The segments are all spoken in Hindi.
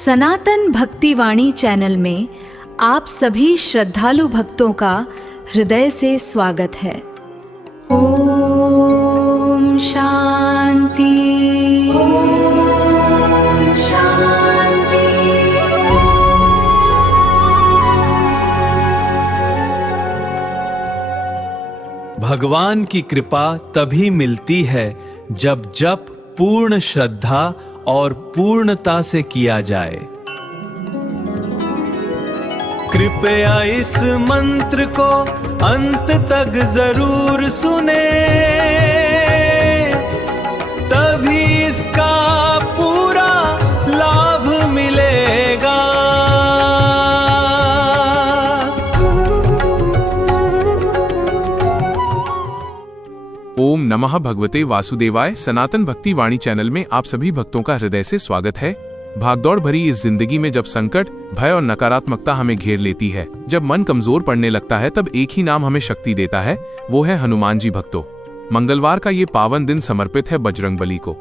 सनातन भक्ति वाणी चैनल में आप सभी श्रद्धालु भक्तों का हृदय से स्वागत है। ओम शांति, ओम शांति। भगवान की कृपा तभी मिलती है जब जप पूर्ण श्रद्धा और पूर्णता से किया जाए। कृपया इस मंत्र को अंत तक जरूर सुने, तभी इसका पूरा लाभ मिलेगा। ओम नमः भगवते वासुदेवाय। सनातन भक्ति वाणी चैनल में आप सभी भक्तों का हृदय से स्वागत है। भागदौड़ भरी इस जिंदगी में जब संकट, भय और नकारात्मकता हमें घेर लेती है, जब मन कमजोर पड़ने लगता है, तब एक ही नाम हमें शक्ति देता है, वो है हनुमान जी। भक्तों, मंगलवार का ये पावन दिन समर्पित है बजरंगबली को।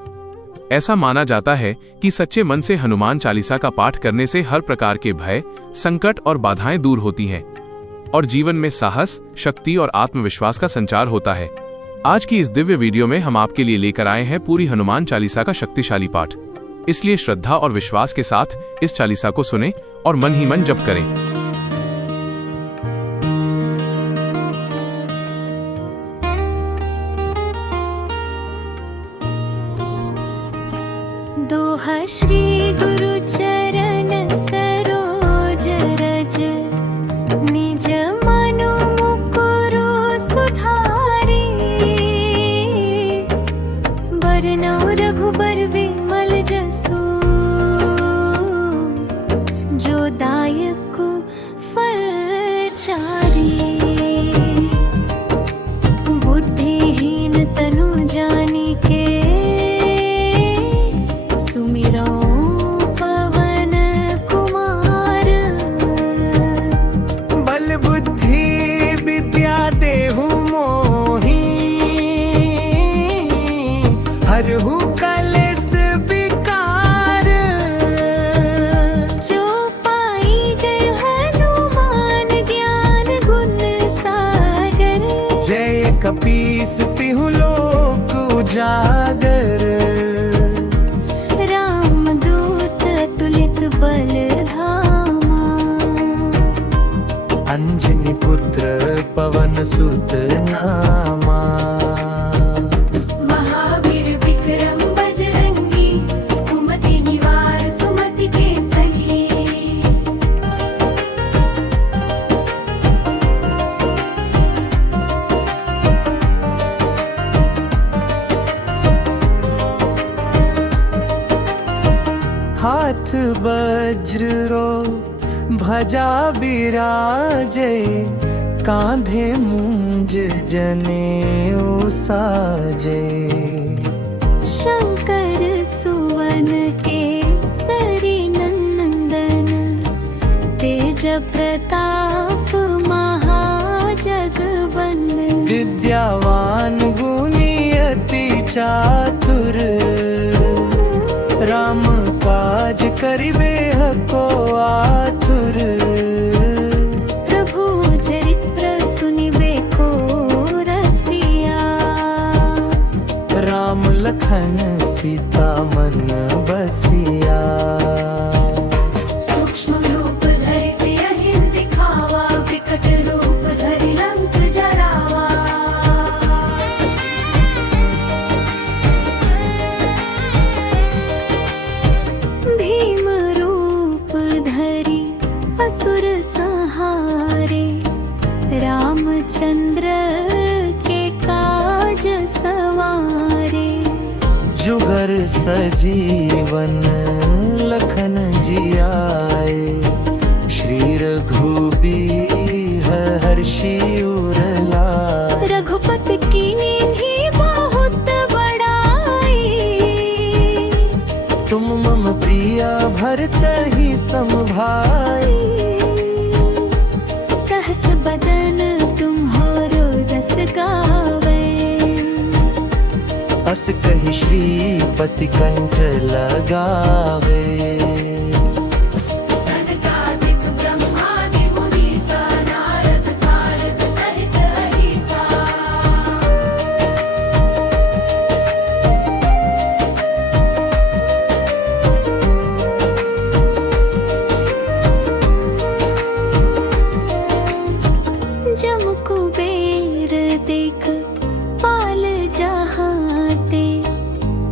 ऐसा माना जाता है कि सच्चे मन से हनुमान चालीसा का पाठ करने से हर प्रकार के भय, संकट और बाधाएं दूर होती हैं और जीवन में साहस, शक्ति और आत्मविश्वास का संचार होता है। आज की इस दिव्य वीडियो में हम आपके लिए लेकर आए हैं पूरी हनुमान चालीसा का शक्तिशाली पाठ। इसलिए श्रद्धा और विश्वास के साथ इस चालीसा को सुनें और मन ही मन जप करें। दोहा श्री गुरु चरण सरोज रज, निज मनु मुकुरु सुधारी। बरनौ रघुबर बिमल जसु, जो दायक फल चारी। बुद्धिहीन तनु जानिके, सुमिरौ पवन कुमार। बल बुद्धि विद्या देहु मोहि, हरहु कलेस विकार। जो पाई जय हनुमान ज्ञान गुण सागर। जय कपीस तिहु लोक उजागर। रामदूत तुलित बल धामा, अंजनी पुत्र पवन सुत नामा। महावीर विक्रम बजरंगी, कुमति निवार सुमति के संगी। हाथ वज्र रो भजा बिराजे, कांधे मूंज जनेऊ साजे। शंकर सुवन केसरी नंदन, तेज प्रताप महाजगवंदन। विद्यावान गुणी अति चातुर, राम काज करिबे हको आतुर। प्रभु चरित्र सुनिबे को रसिया, राम लखन सीता मन बसिया। सूक्ष्म रूप धरि सियहिं दिखावा, विकट रूप धरि लंक जरावा। भीम रूप धरि असुर संहारे, रामचंद्र के काज सवारे। जुगर सजीवन लखन जियाए, श्री रघुबीर हर्षि उर लाए। रघुपति कीन्ही बहुत बड़ाई, तुम मम प्रिया भरतहि सम भाई। सहस बदन तुम्हारो जस गावे, अस कहि श्रीपति कंठ लगावे।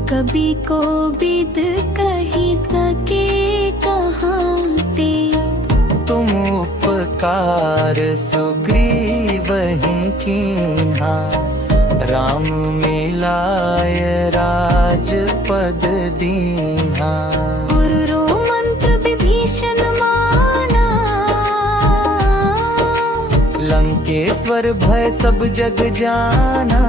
कभी को बिद कही सके कहाँ ते। तुम उपकार सुग्रीव ही कीन्हा, राम मिलाय राजपद दीन्हा। गुरुरो मंत्र विभीषण माना, लंकेश्वर भय सब जग जाना।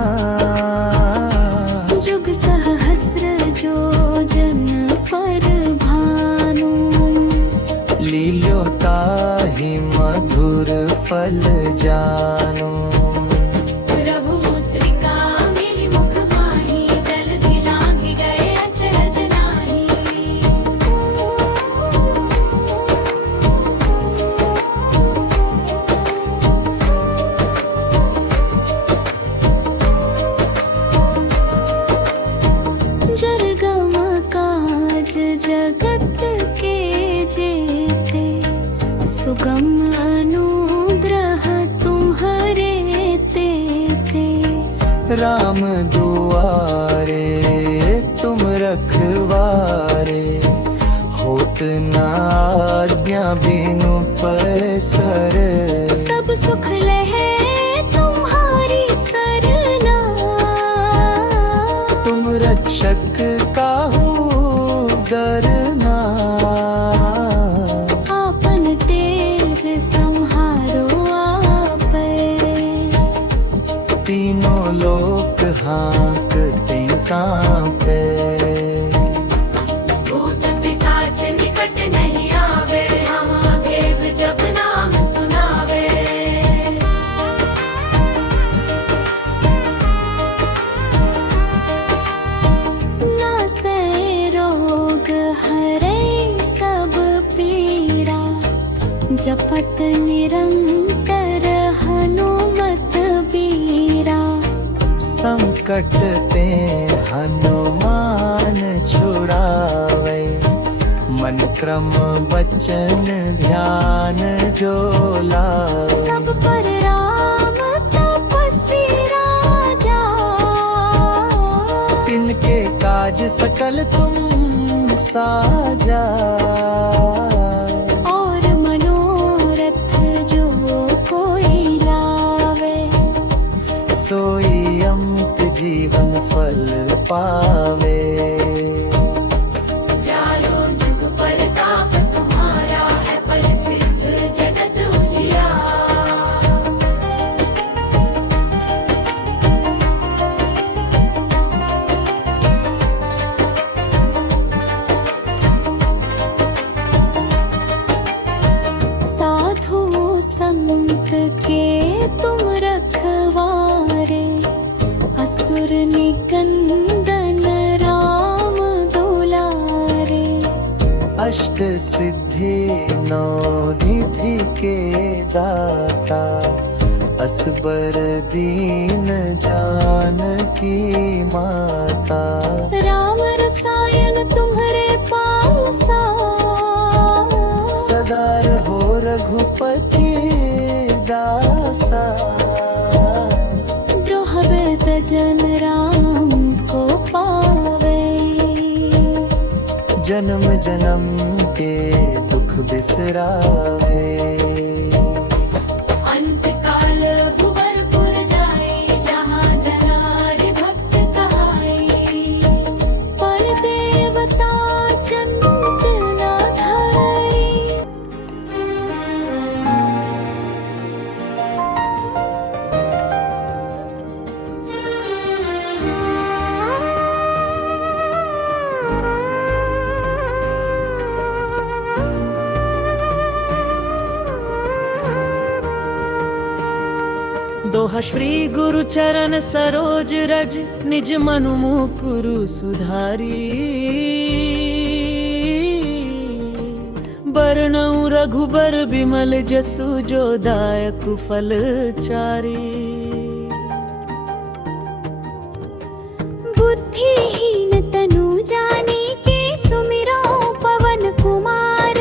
जुग सहस्र जो जन पर भानु, लील्यो ताहि मधुर फल जानो। रघुमुद्रिका मिली मुख माही, जल्दी लांघ गए अचरज नाहि। जरगम काज जगत के जेते, सुगम अनुग्रह तुम्हारे तेते। राम दुआरे तुम रखवारे, होत न आज्ञा बिनु पैसर। सब सुख लहे तुम्हारी सरना, तुम रक्षक काहू डरना। आपन तेज संहारो आपै, तीनों लोक हाँकते कांपे। भूत पिशाच निकट नहीं आवे, हम अभेद जब नाम सुनावे। नासै रोग हरै सब पीरा, जपत निरंतर हनुमत बीरा। संकट ते हनुमान छुड़ावे, मन क्रम बचन ध्यान जो लावे। सब पर राम तपस्वी राजा, तिनके काज सकल तुम साजा। और मनोरथ जो कोई लावे, सोई अमृत जीवन फल पावे। चारों जुग परताप तुम्हारा है, प्रसिद्ध जगत उजियार। साधु संत के तुम रखवारे, असुर निकंदन राम दुलारे। अष्ट सिद्धि नौ निधि के दाता, असबर दीन जानकी माता। राम रसायन तुम्हारे पासा, सदा रहो रघुपति दासा। द्रोहबेद जन राम को पावे, जन्म जन्म के दुख बिसरावे। अंत काल भुवरपुर जाए, जहाँ जनारि भक्त कहाई। पर देवता चिंत न धरी, दोहा श्री गुरु चरण सरोज रज, निज मनु मुकुरु सुधारी। बरनउँ रघुबर बिमल जसु, जो दायक फल चारी। बुद्धिहीन तनु जाने के, सुमिरो पवन कुमार।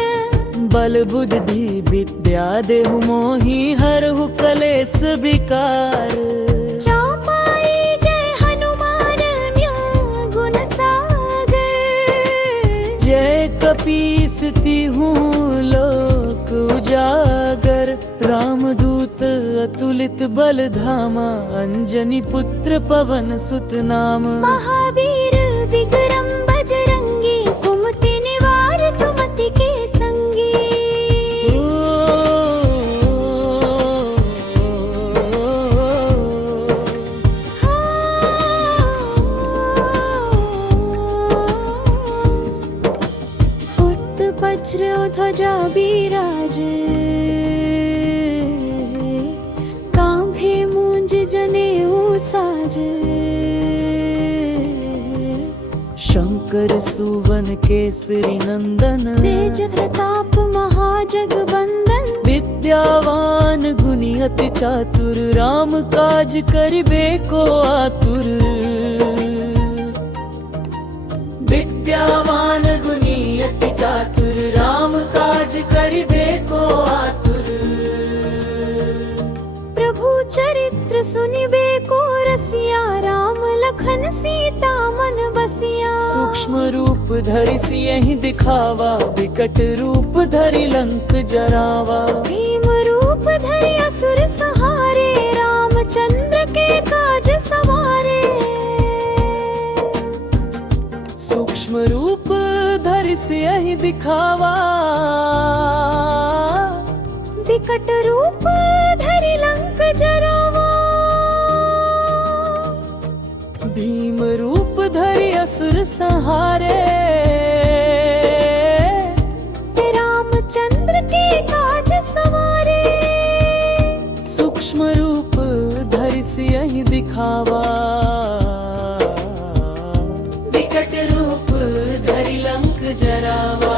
बल बुद्धि विद्या देहु मोहि, हरहु कलेस विकार। चौपाई जय हनुमान, न्योय गुण सार। कपीसती हूँ लोक उजागर, रामदूत अतुलित बल धामा, अंजनी पुत्र पवन सुत नाम। महावीर विक्रम बजरंगी, कुमति निवार सुमति के संगी। वज्र ध्वजा विराजे, कांधे मूंज जनेऊ साजे। शंकर सुवन केसरी नंदन, तेज प्रताप महाजगबंदन। विद्यावान गुणी अति चातुर, राम काज करिबे को आतुर। विद्यावान गुणी अति चातुर, राम काज करिबे को आतुर। प्रभु चरित्र सुनिबे को रसिया, राम लखन सीता मन बसिया। सूक्ष्म रूप धरि सियहि दिखावा, विकट रूप धरि लंक जरावा। भीम रूप धरि असुर सहारे, रामचंद्र के काज सवारे। सूक्ष्म रूप धरि सियहि दिखावा, विकट रूप धरि लंक जरावा। भीम रूप धरि असुर संहारे, रामचंद्र के काज सवारे। सूक्ष्म रूप धरि सियहि दिखावा, विकट रूप धरि लंक जरावा।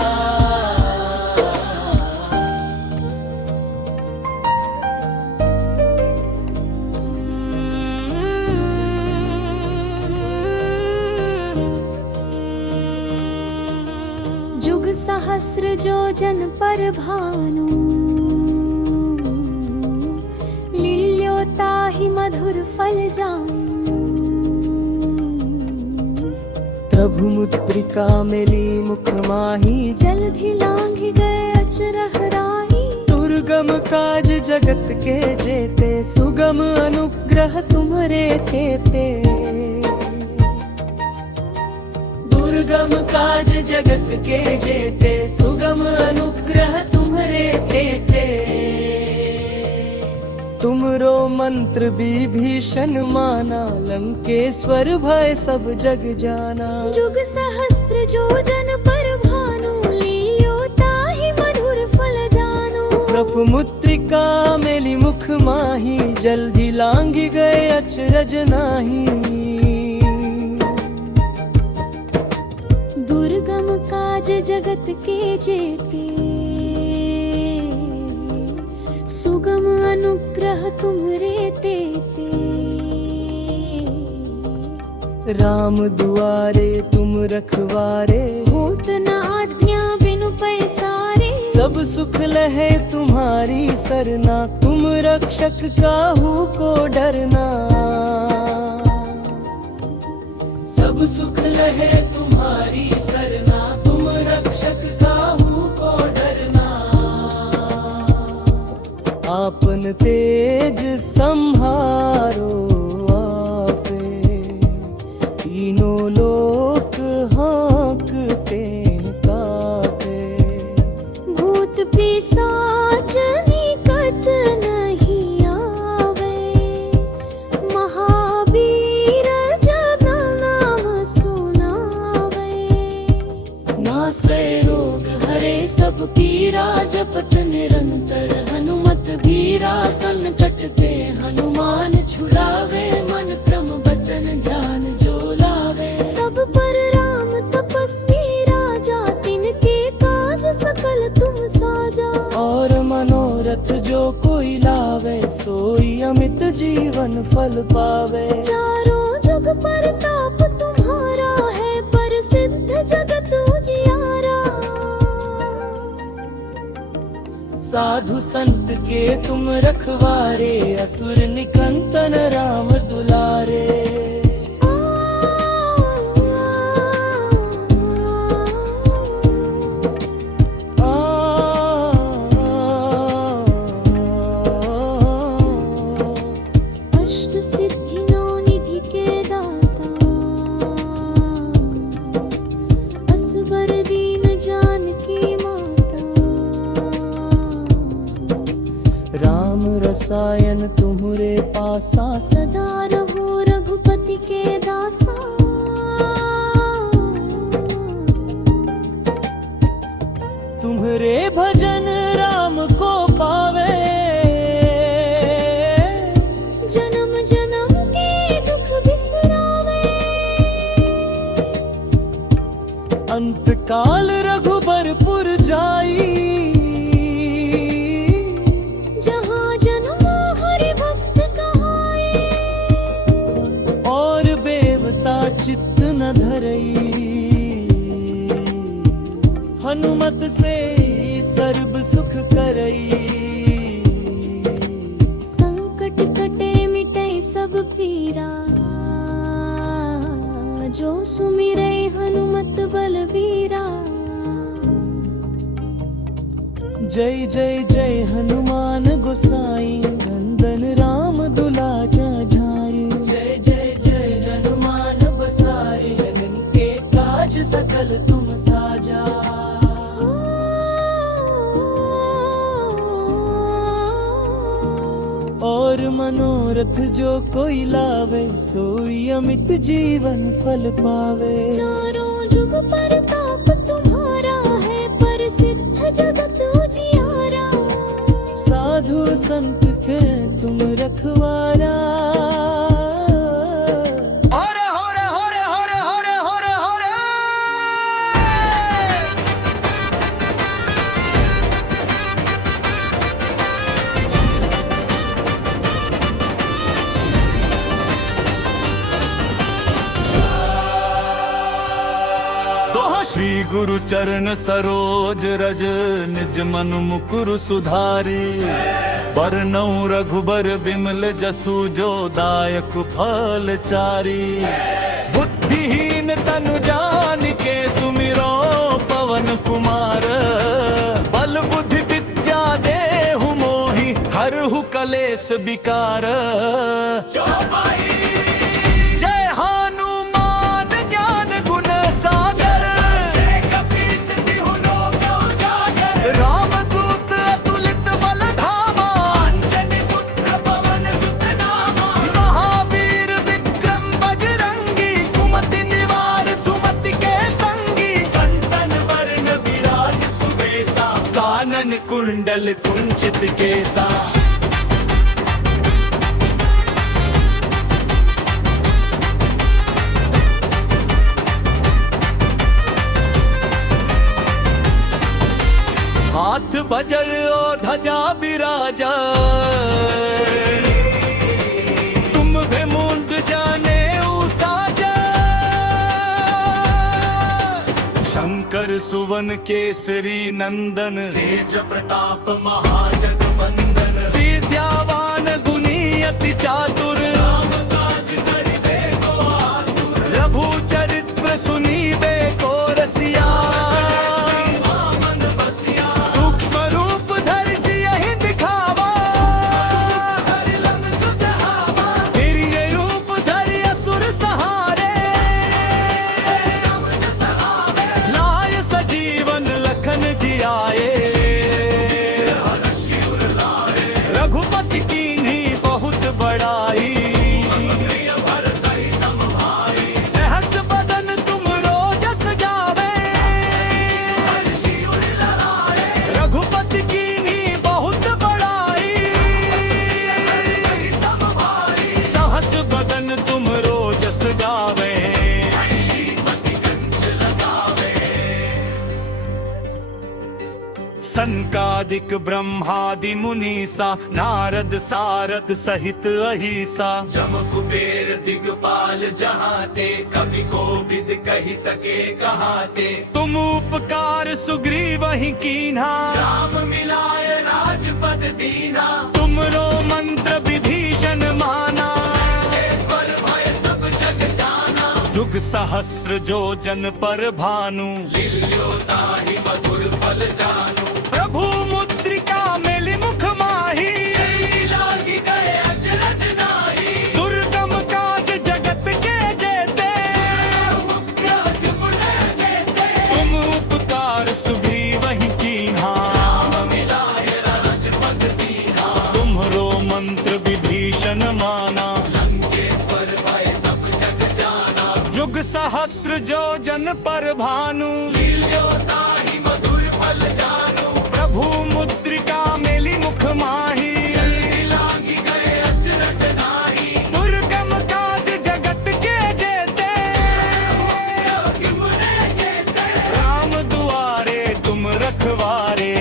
जुग सहस्र योजन पर भानु, लील्योता ही मधुर फल जानु। प्रभु मुद्रिका मेली मुख माही, जलधि लांघ गए अचरह राही। दुर्गम काज जगत के जेते, सुगम अनुग्रह तुम्हरे थे पे। दुर्गम काज जगत के जेते, सुगम अनुग्रह तुम्हरे थे पे। तुमरो मंत्र विभीषण माना, लंकेश्वर भय सब जग जाना। जुग सहस्र योजन पर भानु, लील्योता ही मधुर फल जानु। प्रभु मुद्रिका मेली मुख माही, जल्दी लांघ गए अचरज नाही। दुर्गम काज जगत के जेते, सुगम अनुग्रह तुम्हरे तेते। राम दुआरे तुम रखवारे, होत न आज्ञा बिनु पैसारे। सब सुख लहे तुम्हारी सरना, तुम रक्षक काहू को डरना। सब सुख लहे तुम्हारी सरना, तुम रक्षक काहू को डरना। आपन तेज संहारो आपे, तीनों लोक हाँकते कापे। भूत पिशाच निकट नहीं आवे, महावीर जब नाम सुनावे। नासै रोग हरे सब पीरा, जपत निरंतर हनुमत बीरा। संकट ते हनुमान छुड़ावे, मन क्रम बचन ध्यान जो लावे। सब पर राम तपस्वी राजा, तिनके काज सकल तुम साजा। और मनोरथ जो कोई लावे, सोई अमित जीवन फल पावे। चारों जुग परताप तुम्हारा है, प्रसिद्ध जगत उजियारा। साधु संत के तुम रखवारे, असुर निकंदन राम दुलारे। रसायन तुम्हरे पासा, सदा रहो रघुपति के दासा। तुम्हरे भजन राम को पावे, जन्म जन्म के दुख बिसरावे। अंत काल रघुबरपुर जाई, जहाँ जन्म हरि भक्त कहाए। और बेवता चित्त न धरई, हनुमत से सर्व सुख करई। संकट कटे मिटे सब पीरा, जो सुमिरै हनुमत बलबीरा। जय जय जय हनुमान गोसाई, नंदन राम दुलाचा झारी। जय जय जय हनुमान बसाई, नयन के काज सकल तुम साजा। और मनोरथ जो कोई लावे, सोई अमित जीवन फल पावे। चारों जुग परताप तुम्हारा है, प्रसिद्ध जगत उजियारा। साधु संत के तुम रखवारा। होरे होरे होरे होरे होरे होरे होरे। दोहा श्री गुरु चरण सरोज रज, निज मन मुकुर सुधारी। बरनउँ रघुबर बिमल जसु, जो दायक फल चारी। बुद्धिहीन तनु जानिके, सुमिरो पवन कुमार। बल बुद्धि विद्या देहु मोहि, हरहु कलेस विकार। जय हनुमान ज्ञान गुण सागर, रामदूत अतुलित बल धामा। महावीर विक्रम बजरंगी, कुमति निवार सुमति के संगी। कंचन वरण विराज सुबेसा, कानन कुंडल कुंचित केसा। हाथ बजर और ध्वजा बिराजा, तुम भी मुंद जाने साजा। शंकर सुवन केसरी नंदन, तेज प्रताप महाजगवंदन। विद्यावान गुणी अति चातुर, राम काज करिबे को आतुर। प्रभु चरित्र सुनीबे को रसिया, रघुपति कीन्ही बहुत बड़ाई। सहस बदन तुमरो जस गावे, रघुपति कीन्ही बहुत बड़ाई। सहस बदन तुमरो जस गावे, सनकादिक ब्रह्मादि मुनीसा। नारद सारद सहित अहिसा, जम कुबेर दिगपाल जहाते। कवि कोविद कहि सके कहाते। तुम उपकार सुग्रीवहि कीन्हा, राम मिलाय राजपद दीना। तुमरो मंत्र विभीषण माना, ईश्वर भय सब जग जाना। जुग सहस्र जो जन पर भानु, लील्यो ताहि मधुर फल जानू। प्रभु मुद्रिका मेलि मुख माही, लागी गए अचरज नाहि। दुर्गम काज जगत के जेते, तुम उपकार सुग्रीवहि कीन्हा। राम मिलाय राजपद दीना। तुम्हरो मन जो जन पर भानु, मधुर फल जानू। प्रभु मुद्रिका मेली मुख माही, लागी गए अचरज नाही। दुर्गम काज जगत के जेते, राम दुआरे तुम रखवारे।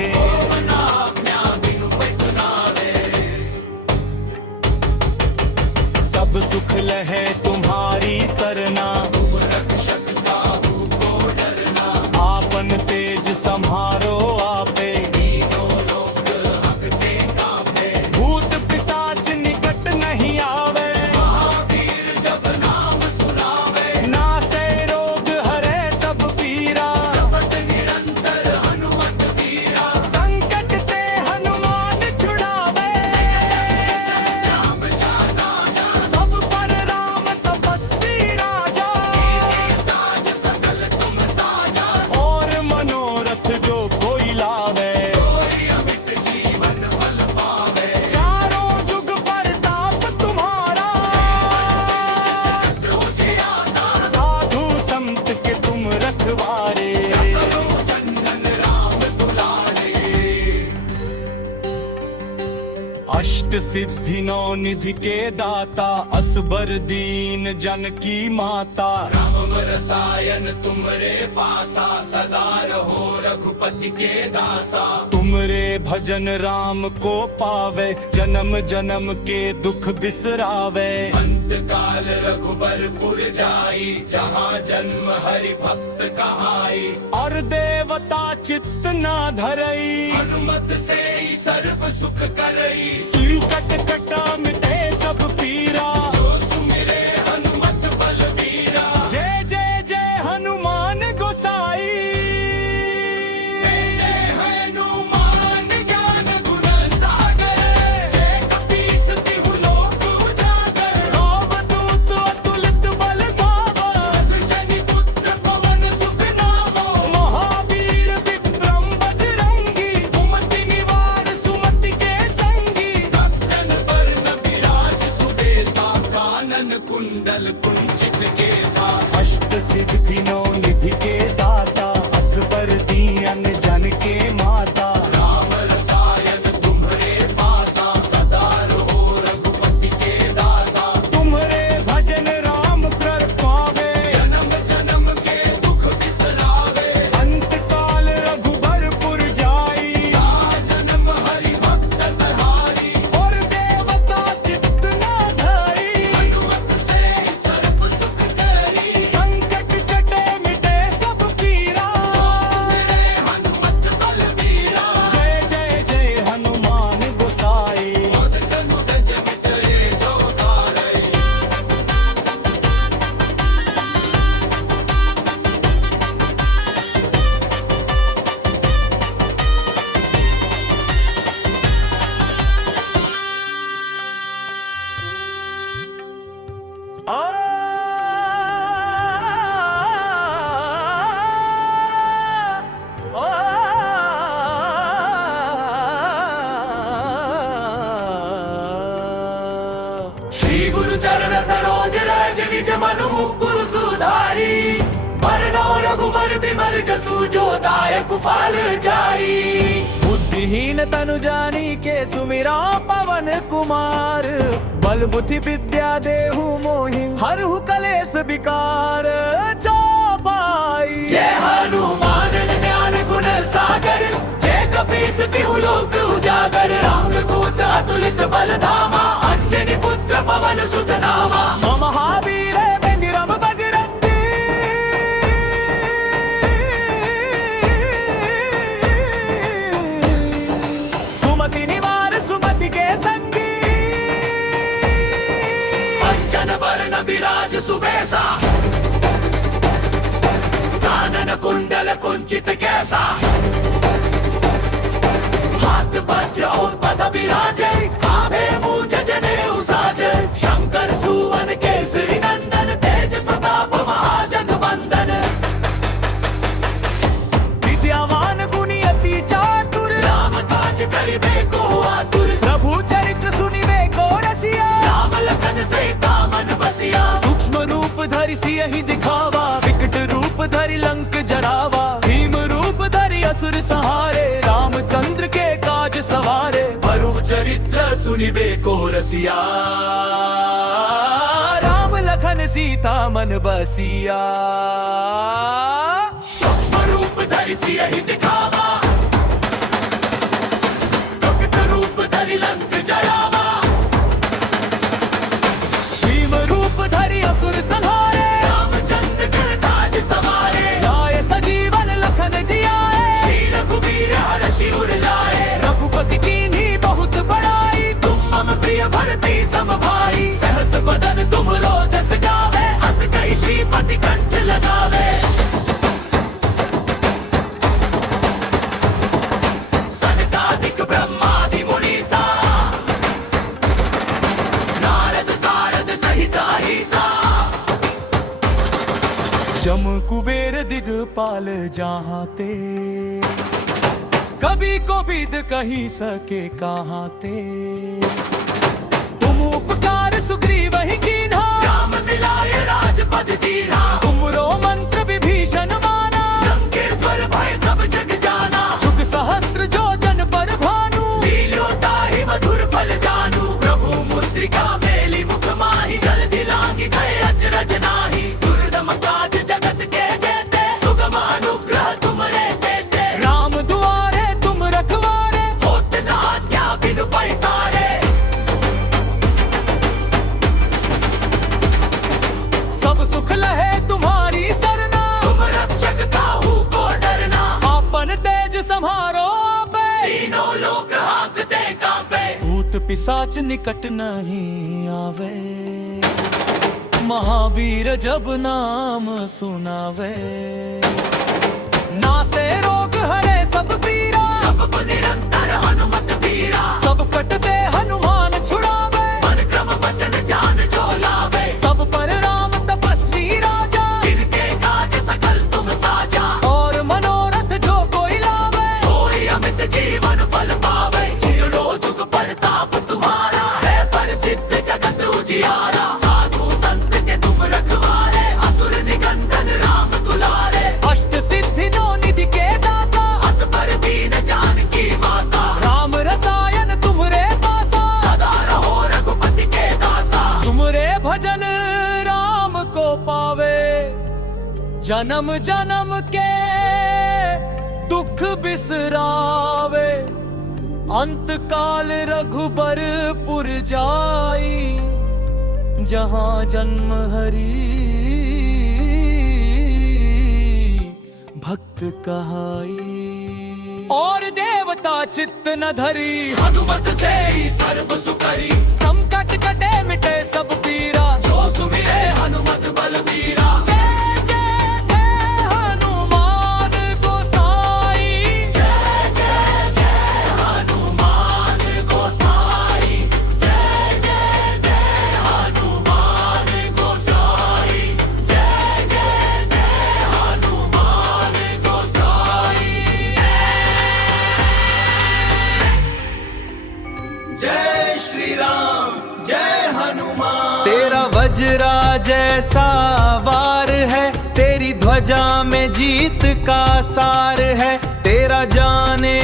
सब सुख लहे तुम्हारी सरना, आपन तेज संहारो आपे। भूत पिशाच निकट नहीं आवे, महावीर जब नाम सुनावे। नासे रोग हरे सब पीरा, जपत निरंतर हनुमत वीरा। संकट ते हनुमान छुड़ावे, सब पर राम तपस्वी राजा। सकल तुम साजा, और मनोरथ जो कोई लावे। अमित जीवन फल पावे, चारों जुग परताप तुम्हारा। साधु संत के तुम रखवारे, चंदन राम दुलारे। अष्ट सिद्धि नौ निधि के दाता, असबर दीन जन की माता। राम रसायन तुमरे पासा, सदा रहो रघुपति के दासा। तुमरे भजन राम को पावे, जन्म जन्म के दुख बिसरावे। अंत काल रघुबरपुर जाई, जहाँ जन्म हरि भक्त कहाई। और देवता चित्त न धरई, हनुमत से ही सर्व सुख करई। संकट कटा मिटे सब पीरा, जो सुमिरे हनुमत बलबीरा। जय जय जय हनुमान गोसाई, जय हनुमान ज्ञान गुण सागर। जय कपीस तिहु लोक उजागर, अवधूत अतुलित बल धामा। जनि पुत्र पवन सुत नामो, महावीर विक्रम बजरंगी। कुमति निवार सुमति के संगी, भक्तन पर न विराज सुबेसा। कानन कुंडल कुंचित केसा, अष्ट सिद्धि नौ निधि के दाता। असबर दीन जन के माता, राम रसायन तुम्हारे पासा। सदा रहो रघुपति के दासा, तुम्हारे भजन राम कर पावे। जन्म जन्म के दुख बिसरावे, अंत काल रघुबरपुर जाई। जहाँ जन्म हरि भक्त कहाई, और देवता चित्त न धरी। हनुमत से सर्व सुख करी, संकट कटे मिटे सब पीरा। हनुमत बलबीरा, जय जय जय हनुमान गोसाई। तनु गज मिटरे जो तारई। श्री गुरु चरण सरोज रज निज मनु मुकुर सुधारी। मरनो रघुबर बिमल जसु जो दायक फल जाई। बुद्धिहीन तनु जानी के सुमिरा पवन कुमार। बल बुद्धि विद्या देहु मोहि, हरहु कलेश विकार। जो पाई जय हनुमान ज्ञान गुण सागर। जय कपीस तिहु लोक उजागर। राम दूत अतुलित बल धामा, अंजनी पुत्र पवन सुत नामा। महावीर बेंदिरम बजरंगी, कुमति निवार सुमति के संगी। पंचन वरण विराज सुबेसा, कानन कुंडल कुंचित कैसा। हाथ वज्र और पद विराजे, कांधे मूज जनेऊ साजे। शंकर सुवन केसरी नंदन, तेज प्रताप महाजगवंदन। विद्यावान गुणी अति चातुर, राम काज करिबे को आतुर। प्रभु चरित्र सुनिबे को रसिया, राम लखन से कामन बसिया। सूक्ष्म रूप धरि सियहि दिखावा, विकट रूप रूप धरि लंक जरावा, भीम रूप धरि असुर सहारे, रामचंद्र के काज सवारे। बरु चरित्र सुनिबे को रसिया, राम लखन सीता मन बसिया। सूक्ष्म रूप धरि सियहि दिखावा, प्रकट रूप धरि लंक जरावा, भीम रूप धरि असुर संहारे, रामचंद्र के काज सवारे। लाए सजीवन लखन जियाए, श्री रघुबीर हरषि उर लाए। रघुपति कीन्ही बहुत बड़ाई, तुम मम प्रिय भरती सम भाई। सहस बदन तुम रोजस गावे, अस कहि श्रीपति कंठ लगावे। सनकादिक ब्रह्मादि मुनीसा, नारद सारद सहित अहिसा। जम कुबेर दिगपाल जहाँ ते, कभी को विद कही सके कहाँ ते। तुम उपकार सुग्रीव ही कीन्हा, राम मिलाए राजपद दीन्हा। तुमरो मंत्र विभीषण माना, लंकेश्वर भय सब जग जाना। जुग सहस्त्र जो जन पर भानु, लील्यो ताहि मधुर फल जानू। प्रभु मुद्रिका मेली मुख माहि, जल्दी लांघि गए अचरज नाहि। दुर्गम काज जगत के जेते, सुगम अनुग्रह तुमरे तेते। राम दुआरे तुम रखवारे, होत न आज्ञा बिनु पैसारे। सब सुख लहे तुम्हारी सरना, तुम रक्षक काहू को डरना। आपन तेज सम्हारो आपे, तीनों लोक हाँकते कांपे। भूत पिशाच निकट नहीं आवे, महावीर जब नाम सुनावे। नासे रोग हरे सब पीरा, सब पर निरंतर हनुमत पीरा। सब कटते हनुमान छुड़ावे, मन क्रम वचन जान जो लावे। सब पर राम तपस्वी राजा, जिनके काज सकल तुम साजा। और मनोरथ जो कोई लावे, सोई अमित जीवन फल पावे। जियो जुग परताप तुम्हारा, है प्रसिद्ध जगत उजियारा। साधु संत के तुम रखवारे, असुर निकंदन राम दुलारे। अष्ट सिद्धि नौ निधि के दाता, असबर दीन जानकी माता। राम रसायन तुमरे पासा, सदा रहो रघुपति के दासा। तुमरे भजन राम को पावे, जन्म जन्म के दुख बिसरावे। अंत काल रघुबरपुर जाई, जहाँ जन्म हरि भक्त कहाई। और देवता चित्त न धरी, हनुमत से ही सर्व सुकरी। संकट कटे मिटे सब पीरा, जो सुमिरे हनुमत बलबीरा। जय जय जय हनुमान गोसाई, जय जय जय हनुमान गोसाई। जय जय जय हनुमान गोसाई, जय जय जय हनुमान गोसाई। जय श्री राम जय हनुमान। तेरा वज्रा जैसा वार है, तेरी ध्वजा में जीत का सार है। तेरा जाने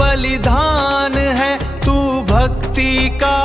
बलिदान है, तू भक्ति का